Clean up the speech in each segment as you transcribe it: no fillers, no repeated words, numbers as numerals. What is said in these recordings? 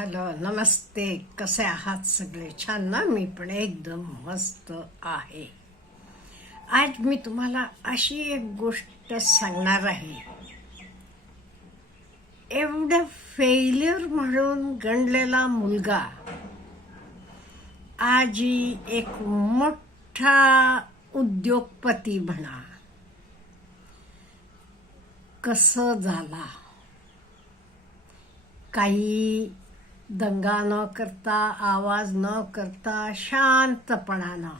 Hello, नमस्ते. कसे आहात सगळे? छान ना? मी पण एकदम मस्त आहे. आज मी तुम्हाला अशी एक गोष्ट सांगणार आहे. एवढं फेल्युअर म्हणून गणलेला मुलगा आजी एक मोठा उद्योगपती म्हणा. कसं झाला? काही दंगा न करता, आवाज न करता, शांतपणानं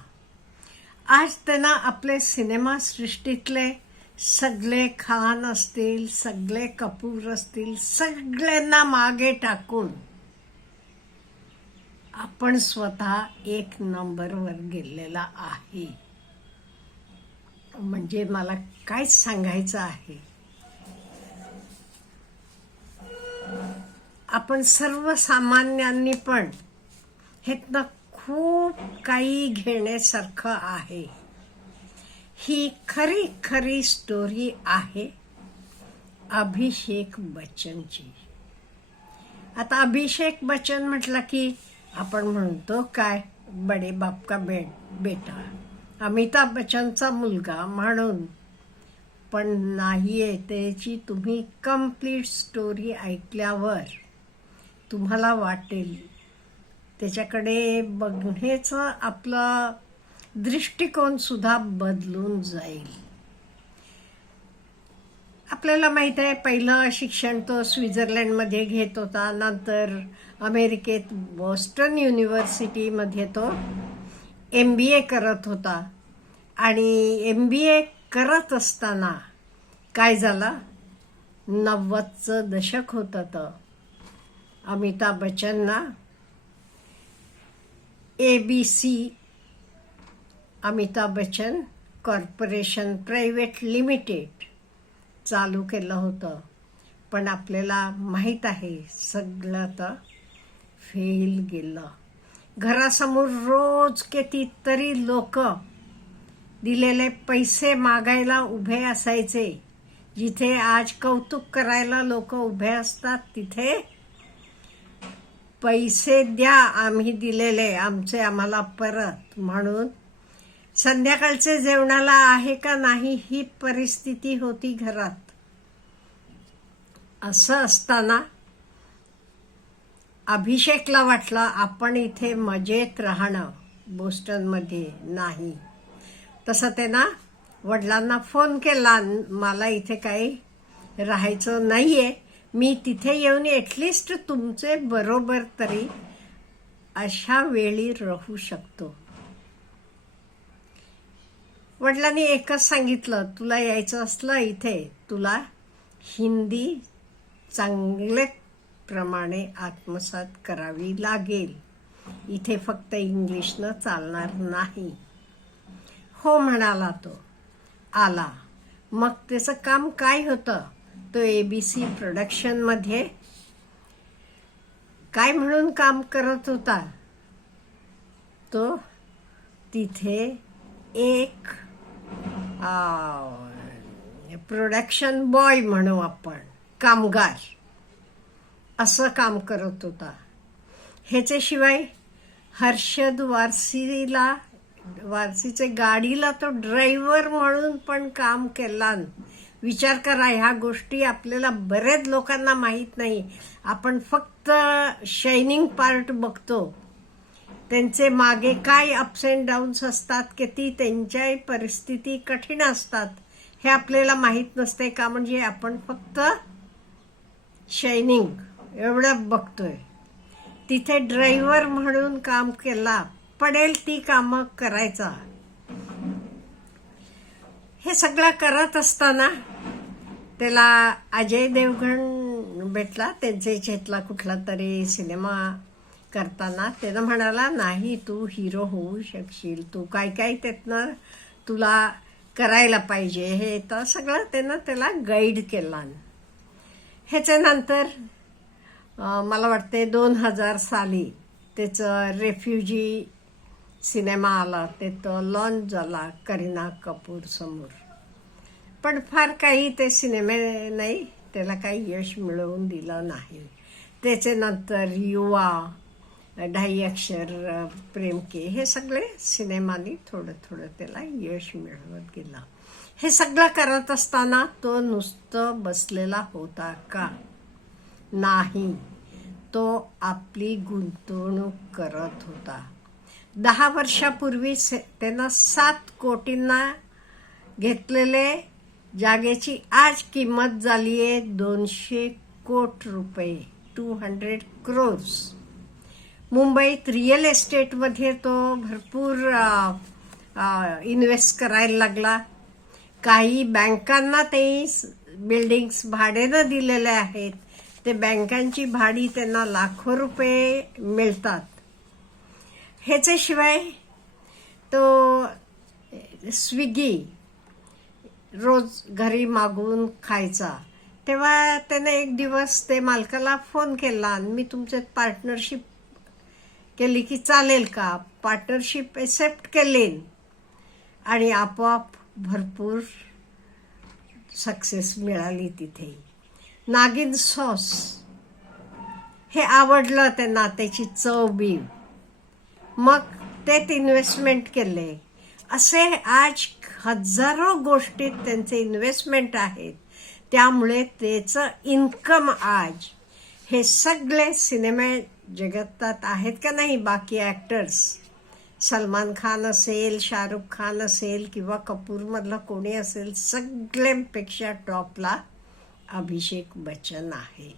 आज त्यांना आपले सिनेमा सृष्टीतले सगळे खान असतील, सगळे कपूर असतील, सगळ्यांना मागे टाकून आपण स्वतः एक नंबरवर गेलेला आहे. म्हणजे मला काय सांगायचं आहे, आपण सर्वसामान्यांनी पण ह्यातनं खूप काही घेण्यासारखं आहे. ही खरी खरी स्टोरी आहे अभिषेक बच्चनची. आता अभिषेक बच्चन म्हटलं की आपण म्हणतो काय, बडे बाप का बेटा, अमिताभ बच्चनचा मुलगा म्हणून. पण नाहीये. त्याची तुम्ही कंप्लीट स्टोरी ऐकल्यावर तुम्हाला वाटेल, त्याच्याकडे बघण्याचं आपलं दृष्टिकोन सुद्धा बदलून जाईल. आपल्याला माहित आहे, पहिलं शिक्षण तो स्वित्झर्लंडमध्ये घेत होता, नंतर अमेरिकेत बॉस्टन युनिव्हर्सिटीमध्ये तो MBA करत होता. आणि MBA करत असताना काय झालं, 90चं दशक होतं. तर अमिताभ बच्चनना ABC Amitabh Bachchan corporation private limited चालू केलं होतं. पण आपल्याला माहीत आहे सगळं तर फेल गेलं. घरासमोर रोज कितीतरी लोक दिलेले पैसे मागायला उभे असायचे. जिथे आज कौतुक करायला लोक उभे असतात, तिथे पैसे द्या, आम्ही दिलेले आमचे आम्हाला परत म्हणून संध्याकाळचे जेवणाला आहे का नाही ही परिस्थिती होती घरात. असं असताना अभिषेकला वाटलं आपण इथे मजेत राहणं बोस्टनमध्ये नाही. तसं त्यानं वडिलांना फोन केला, मला इथे काही राहायचं नाहीये, मी तिथे येऊन ॲटलिस्ट तुमचे बरोबर तरी अशा वेळी राहू शकतो. वडिलांनी एकच सांगितलं, तुला यायचं असलं इथे, तुला हिंदी चांगले प्रमाणे आत्मसात करावी लागेल. इथे फक्त इंग्लिशनं चालणार नाही. हो म्हणाला तो. आला. मग त्याचं काम काय होतं, तो ABC प्रोडक्शनमध्ये काय म्हणून काम करत होता. तो तिथे एक प्रोडक्शन बॉय म्हणू आपण, कामगार असं काम करत होता. ह्याच्याशिवाय हर्षद वारसीचे गाडीला तो ड्रायव्हर म्हणून पण काम केला. विचार करा, ह्या गोष्टी आपल्याला बरेच लोकांना माहीत नाही. आपण फक्त शायनिंग पार्ट बघतो. त्यांचे मागे काय अप्स अँड डाऊन्स असतात, किती त्यांच्या परिस्थिती कठीण असतात, हे आपल्याला माहीत नसते. का म्हणजे आपण फक्त शायनिंग एवढं बघतोय. तिथे ड्रायव्हर म्हणून काम केला, पडेल ती कामं करायचा. हे सगळं करत असताना त्याला अजय देवगण भेटला. त्यांच्या ह्याच्यातला कुठला तरी सिनेमा करताना त्यानं म्हणाला, नाही तू हिरो होऊ शकशील, तू काय काय त्यातनं तुला करायला पाहिजे, हे तर सगळं त्यानं त्याला गाईड केला. ह्याच्यानंतर मला वाटते 2000 साली त्याचं रेफ्युजी सिनेमा आला, ते तो लॉन्च झाला करीना कपूर समोर. पण फार काही ते सिनेमे नाही, त्याला काही यश मिळवून दिलं नाही. त्याचे नंतर युवा, ढाई अक्षर, प्रेम के, हे सगळे सिनेमानी थोडं थोडं त्याला यश मिळवत गेला. हे सगळं करत असताना तो नुसतं बसलेला होता का? नाही, तो आपली गुंतवणूक करत होता. 10 वर्षापूर्वी त्यानं 7 कोटींना घेतलेले जागेची आज किंमत झाली आहे 200 कोटी रुपये, 200 crores. मुंबईत रिअल एस्टेटमध्ये तो भरपूर इन्व्हेस्ट करायला लागला. काही बँकांना ते बिल्डिंग्स भाड्यानं दिलेले आहेत. ते बँकांची भाडी त्यांना लाखो रुपये मिळतात. ह्याच्याशिवाय तो स्विगी रोज घरी मागवून खायचा. तेव्हा त्याने एक दिवस ते मालकाला फोन केला आणि मी तुमच्यात पार्टनरशिप केली की चालेल का? पार्टनरशिप एक्सेप्ट केली आणि आपोआप भरपूर सक्सेस मिळाली तिथे. नागिन सॉस हे आवडलं त्यांना, त्याची चव बी. मग त्यात इन्व्हेस्टमेंट केले. असे आज हजारो गोष्टीत त्यांचे इन्व्हेस्टमेंट आहेत. त्यामुळे त्याचं इन्कम आज हे सगळे सिनेमा जगतात आहेत का नाही. बाकी ॲक्टर्स, सलमान खान असेल, शाहरुख खान असेल किंवा कपूरमधलं कोणी असेल, सगळ्यांपेक्षा टॉपला अभिषेक बच्चन आहे.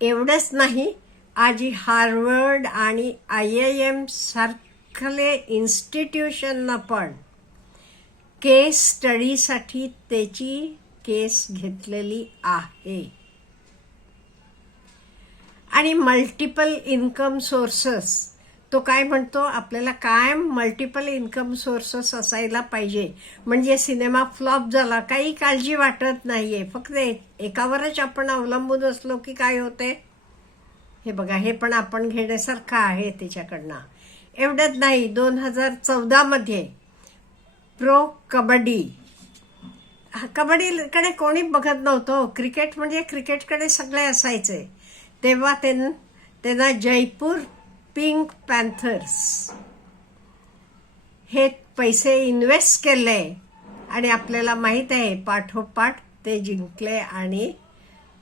एवढंच नाही, आज हार्वर्ड आणि IIM सारखले इन्स्टिट्यूशनना पण केस स्टडीसाठी त्याची केस घेतलेली आहे. आणि मल्टिपल इन्कम सोर्सेस, तो काय म्हणतो, आपल्याला कायम मल्टिपल इन्कम सोर्सेस असायला पाहिजे. म्हणजे सिनेमा फ्लॉप झाला काही काळजी वाटत नाहीये. फक्त एकावरच आपण अवलंबून असलो की काय होते. हे बघा, हे पण आपण घेण्यासारखं आहे त्याच्याकडनं. एवढंच नाही, 2014 मध्ये प्रो कबड्डी, कबड्डीकडे कोणी बघत नव्हतं. क्रिकेट म्हणजे क्रिकेटकडे सगळे असायचे. तेव्हा त्यांना जयपूर पिंक पॅन्थर्स हे पैसे इन्व्हेस्ट केले आणि आपल्याला माहीत आहे पाठोपाठ ते जिंकले. आणि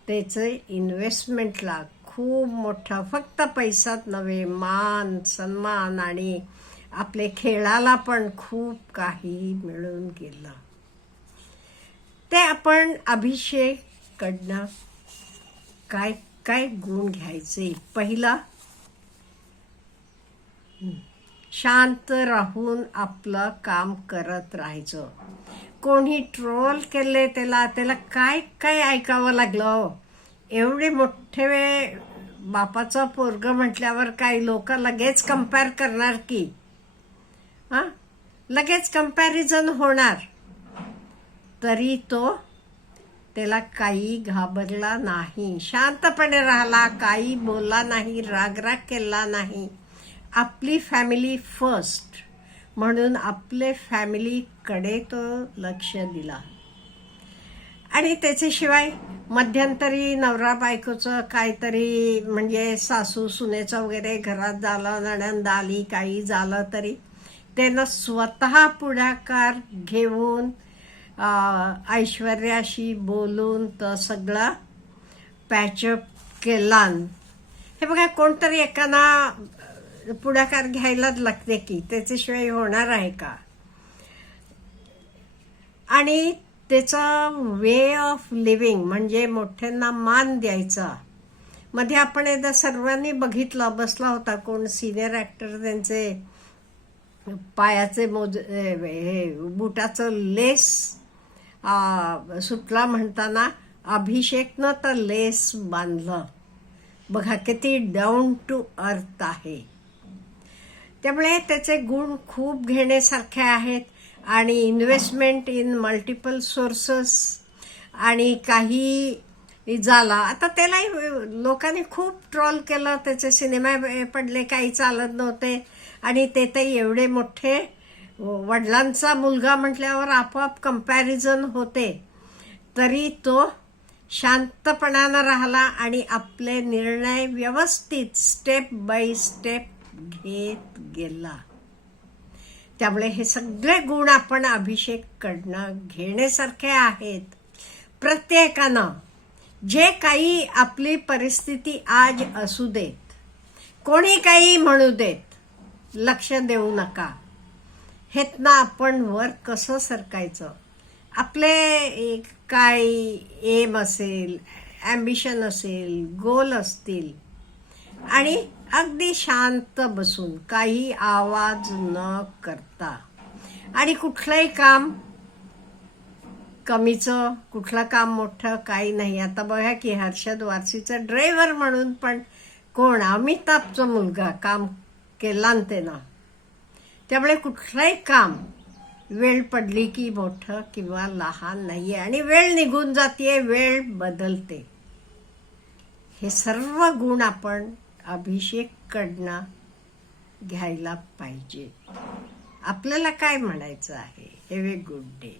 त्याचं इन्व्हेस्टमेंटला खूप मोठा, फक्त पैसाच नव्हे, मान सन्मान आणि आपले खेळाला पण खूप काही मिळून गेलं. ते आपण अभिषेककडनं काय काय गुण घ्यायचे. पहिला, शांत राहून आपलं काम करत राहायचं. कोणी ट्रोल केले त्याला काय काय ऐकावं लागलं. एवढे मोठे बापाचं पोरग म्हटल्यावर काही लोक लगेच कंपेअर करणार की, लगेच कंपॅरिझन होणार. तरी तो त्याला काही घाबरला नाही, शांतपणे राहिला, काही बोलला नाही, रागराग केला नाही. आपली फॅमिली फर्स्ट म्हणून आपले फॅमिलीकडे तो लक्ष दिला. आणि त्याच्याशिवाय मध्यंतरी नवरा बायकोचं काहीतरी, म्हणजे सासू सुनेचं वगैरे घरात झालं, नणंद आली, काही झालं तरी त्यानं स्वतः पुढाकार घेऊन ऐश्वर्याशी बोलून तर सगळं पॅचअप केला. हे बघा, कोणतरी एकाना पुढाकार घ्यायलाच लागते की, त्याच्याशिवाय होणार आहे का. आणि त्याचा वे ऑफ लिव्हिंग म्हणजे मोठ्यांना मान द्यायचा. मध्ये आपण एकदा सर्वांनी बघितलं, बसला होता कोण सिनियर ॲक्टर, त्यांचे पायाचे बुटाचं लेस सुटला म्हणताना अभिषेकनं तर लेस बांधलं. बघा किती डाऊन टू अर्थ आहे. त्यामुळे त्याचे गुण खूप घेण्यासारखे आहेत. आणि इन्व्हेस्टमेंट इन मल्टिपल सोर्सेस. आणि काही झाला, आता त्यालाही लोकांनी खूप ट्रोल केलं, त्याचे सिनेमा पडले, काही चालत नव्हते. आणि ते एवढे मोठे, वडिलांचा मुलगा म्हटल्यावर आपोआप कंपॅरिझन होते. तरी तो शांतपणानं राहिला आणि आपले निर्णय व्यवस्थित स्टेप बाय स्टेप घेत गेला. त्यामुळे हे सगळे गुण आपण अभिषेककडनं घेण्यासारखे आहेत. प्रत्येकानं जे काही आपली परिस्थिती आज असू देत, कोणी काही म्हणू देत, लक्ष देऊ नका. हेतना आपण वर कसं सरकायचं, आपले काय एम असेल, ॲम्बिशन असेल, गोल असतील, आणि अगदी शांत बसून काही आवाज न करता, आणि कुठलंही काम कमीचं कुठलं काम मोठं काही नाही. आता बघा की हर्षद वारसीचा ड्रायव्हर म्हणून पण कोण, अमिताभचा मुलगा काम केला ते ना. त्यामुळे कुठलंही काम वेळ पडली की मोठं किंवा लहान नाहीये, आणि वेळ निघून जाते, वेळ बदलते. हे सर्व गुण आपण अभिषेककडनं घ्यायला पाहिजे. आपल्याला काय म्हणायचं आहे? Have a good day.